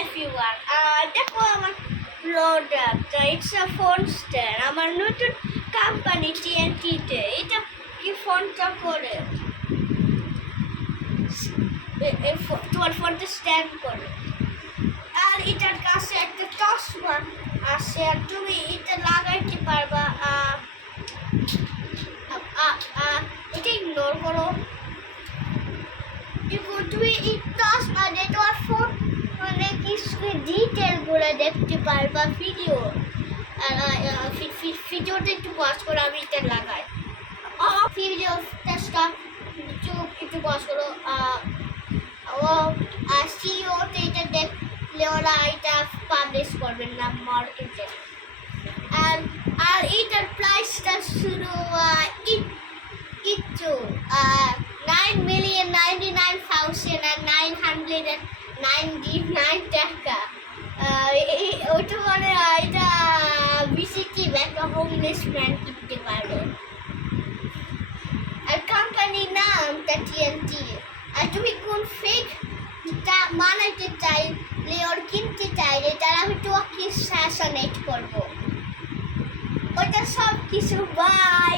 everyone. দেখো আমার product it's a phone stand আমার নতুন কোম্পানি টিএনটিতে এটা কি ফোনটা করে তোমার ফোনটা স্ট্যান্ড করে আর এটার কাছে একটা চশমা আছে আর তুমি এটা লাগাইতে পারবা এটা ইগনোর করো তুমি এই চশমা দিয়ে তোমার ফোন মানে কিছু ডিটেলগুলো দেখতে পারবা ভিডিওটা একটু পজ করো আমি এটা লাগাই ভিডিওটা স্টপ একটু পজ করো সিওতে এটা দেখলে ওরা এটা পাবলিশ করবেন না মার্কেটে আর এটার প্রাইসটা শুরু একটু 9,099,999 টাকা ওটা মানে এটা ভিজিটিভ একটা হোমলেস ম্যান কিনতে পারবে আর কোম্পানির নামটা টিএনটি আর তুমি কোন ফেকটা বানাইতে চাইলে ওর কিনতে চাইলে তার আমি তোমাকে শাসনেট করবো ওটা সব কিছু বাই